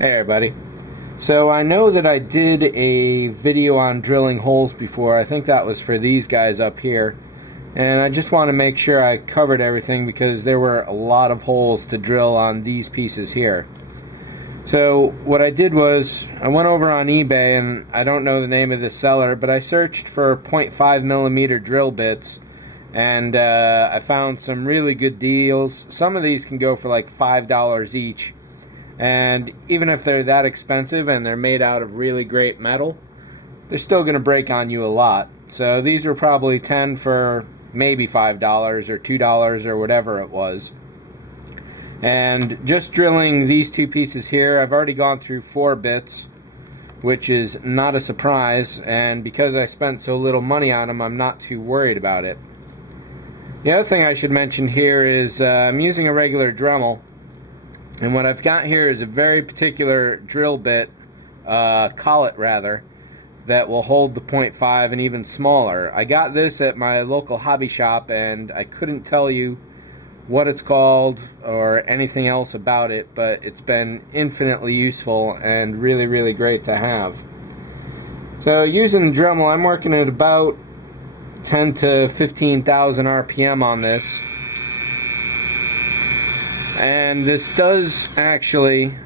Hey everybody. So I know that I did a video on drilling holes before. I think that was for these guys up here. And I just want to make sure I covered everything because there were a lot of holes to drill on these pieces here. So what I did was I went over on eBay, and I don't know the name of the seller, but I searched for 0.5mm drill bits, and I found some really good deals. Some of these can go for like $5 each. And even if they're that expensive and they're made out of really great metal, they're still going to break on you a lot. So these were probably 10 for maybe $5 or $2 or whatever it was. And just drilling these two pieces here, I've already gone through 4 bits, which is not a surprise, and because I spent so little money on them, I'm not too worried about it. The other thing I should mention here is I'm using a regular Dremel. And what I've got here is a very particular drill bit, collet rather, that will hold the 0.5 and even smaller. I got this at my local hobby shop, and I couldn't tell you what it's called or anything else about it, but it's been infinitely useful and really, really great to have. So using the Dremel, I'm working at about 10 to 15,000 RPM on this. And this does actually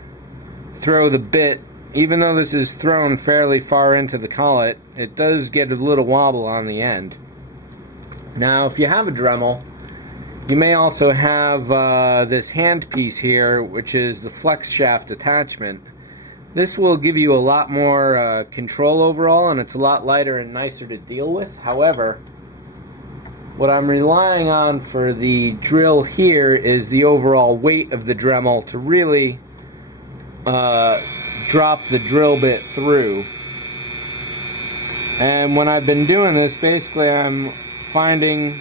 throw the bit, even though this is thrown fairly far into the collet, it does get a little wobble on the end. Now, if you have a Dremel, you may also have this handpiece here, which is the flex shaft attachment. This will give you a lot more control overall, and it's a lot lighter and nicer to deal with. However, what I'm relying on for the drill here is the overall weight of the Dremel to really drop the drill bit through. And when I've been doing this, basically I'm finding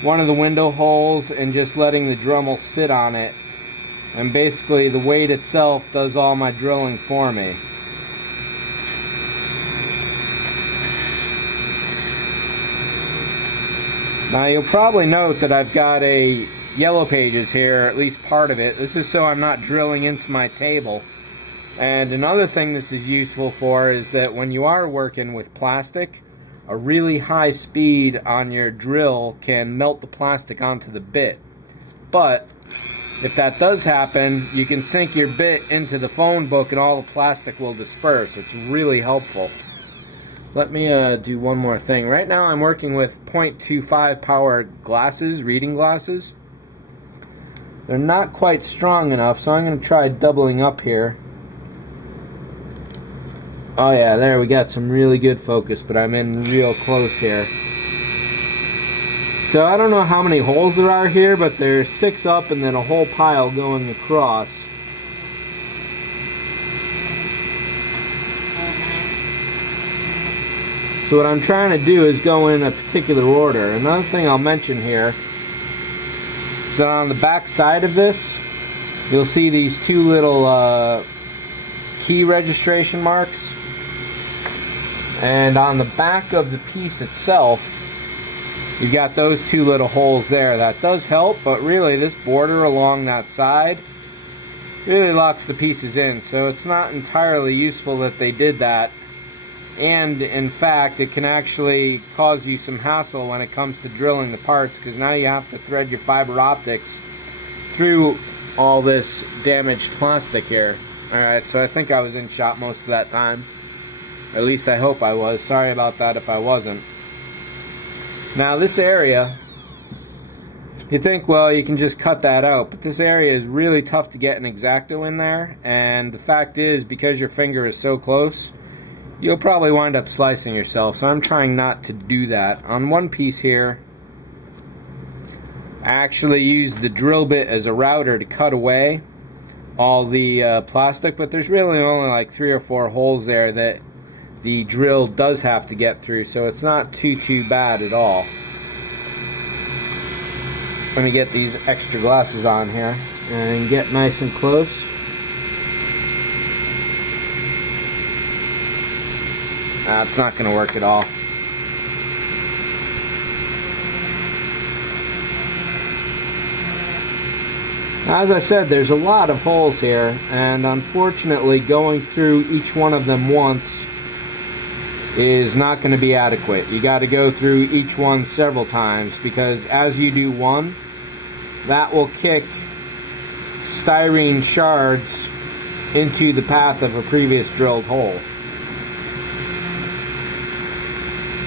one of the window holes and just letting the Dremel sit on it. And basically the weight itself does all my drilling for me. Now you'll probably note that I've got a yellow pages here, or at least part of it. This is so I'm not drilling into my table. And another thing this is useful for is that when you are working with plastic, a really high speed on your drill can melt the plastic onto the bit. But if that does happen, you can sink your bit into the phone book and all the plastic will disperse. It's really helpful. Let me do one more thing. Right now I'm working with 0.25 power glasses, reading glasses. They're not quite strong enough, so I'm going to try doubling up here. Oh yeah, there we got some really good focus, but I'm in real close here. So I don't know how many holes there are here, but there's 6 up and then a whole pile going across. So what I'm trying to do is go in a particular order. Another thing I'll mention here is that on the back side of this, you'll see these 2 little key registration marks. And on the back of the piece itself, you got those 2 little holes there. That does help, but really this border along that side really locks the pieces in. So it's not entirely useful that they did that. And in fact, it can actually cause you some hassle when it comes to drilling the parts, because now you have to thread your fiber optics through all this damaged plastic here. Alright, so I think I was in shot most of that time. At least I hope I was. Sorry about that if I wasn't. Now this area, you think, well, you can just cut that out, but this area is really tough to get an X-Acto in there, and the fact is, because your finger is so close, you'll probably wind up slicing yourself, so I'm trying not to do that. On one piece here, I actually used the drill bit as a router to cut away all the plastic, but there's really only like 3 or 4 holes there that the drill does have to get through, so it's not too bad at all. Let me get these extra glasses on here and get nice and close. It's not going to work at all. As I said, there's a lot of holes here, and unfortunately going through each one of them once is not going to be adequate. You got to go through each one several times, because as you do one, that will kick styrene shards into the path of a previous drilled hole.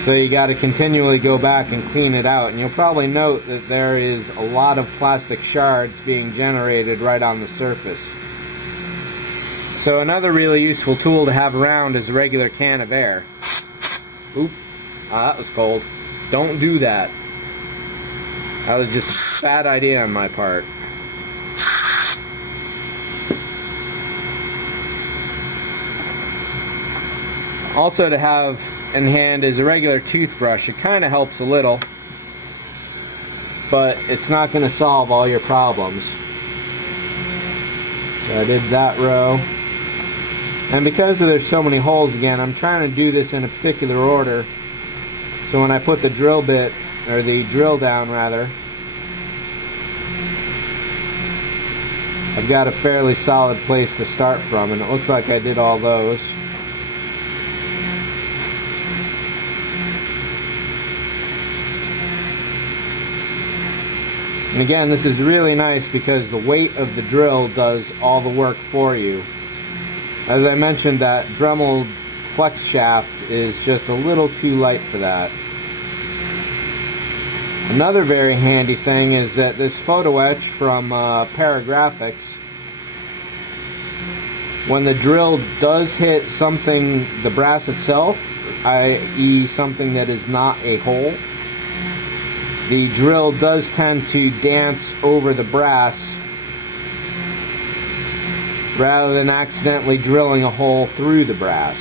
So you got to continually go back and clean it out, and you'll probably note that there is a lot of plastic shards being generated right on the surface. So another really useful tool to have around is a regular can of air. Oop, that was cold. Don't do that. That was just a bad idea on my part. Also, to have in hand is a regular toothbrush. It kind of helps a little, but it's not going to solve all your problems. So I did that row. And because there's so many holes again, I'm trying to do this in a particular order. So when I put the drill bit, or the drill down rather, I've got a fairly solid place to start from, and it looks like I did all those. And again, this is really nice because the weight of the drill does all the work for you. As I mentioned, that Dremel flex shaft is just a little too light for that. Another very handy thing is that this photo etch from Paragraphics, when the drill does hit something, the brass itself, i.e. something that is not a hole, the drill does tend to dance over the brass rather than accidentally drilling a hole through the brass.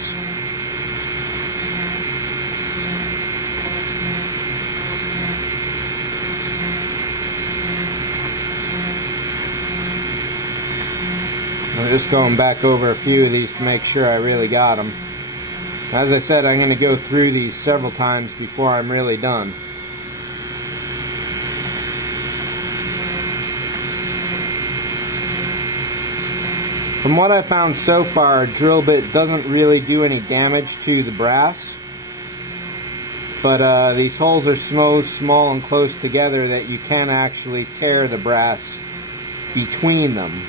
I'm just going back over a few of these to make sure I really got them. As I said, I'm going to go through these several times before I'm really done. From what I found so far, a drill bit doesn't really do any damage to the brass, but these holes are so small and close together that you can actually tear the brass between them.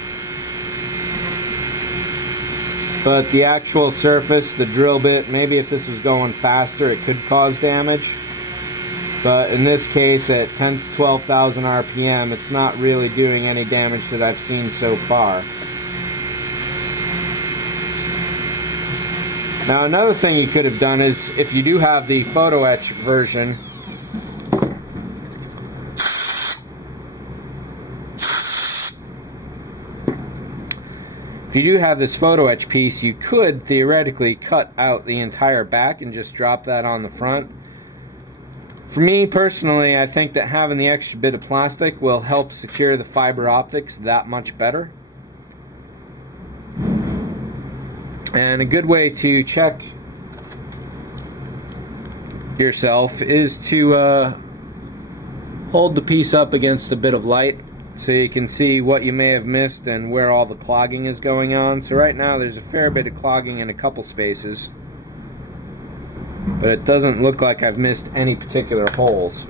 But the actual surface, the drill bit, maybe if this was going faster it could cause damage, but in this case at 10 to 12,000 RPM it's not really doing any damage that I've seen so far. Now another thing you could have done is, if you do have the photo etch version, if you do have this photo etch piece, you could theoretically cut out the entire back and just drop that on the front. For me personally, I think that having the extra bit of plastic will help secure the fiber optics that much better. And a good way to check yourself is to hold the piece up against a bit of light so you can see what you may have missed and where all the clogging is going on. So right now there's a fair bit of clogging in a couple spaces, but it doesn't look like I've missed any particular holes.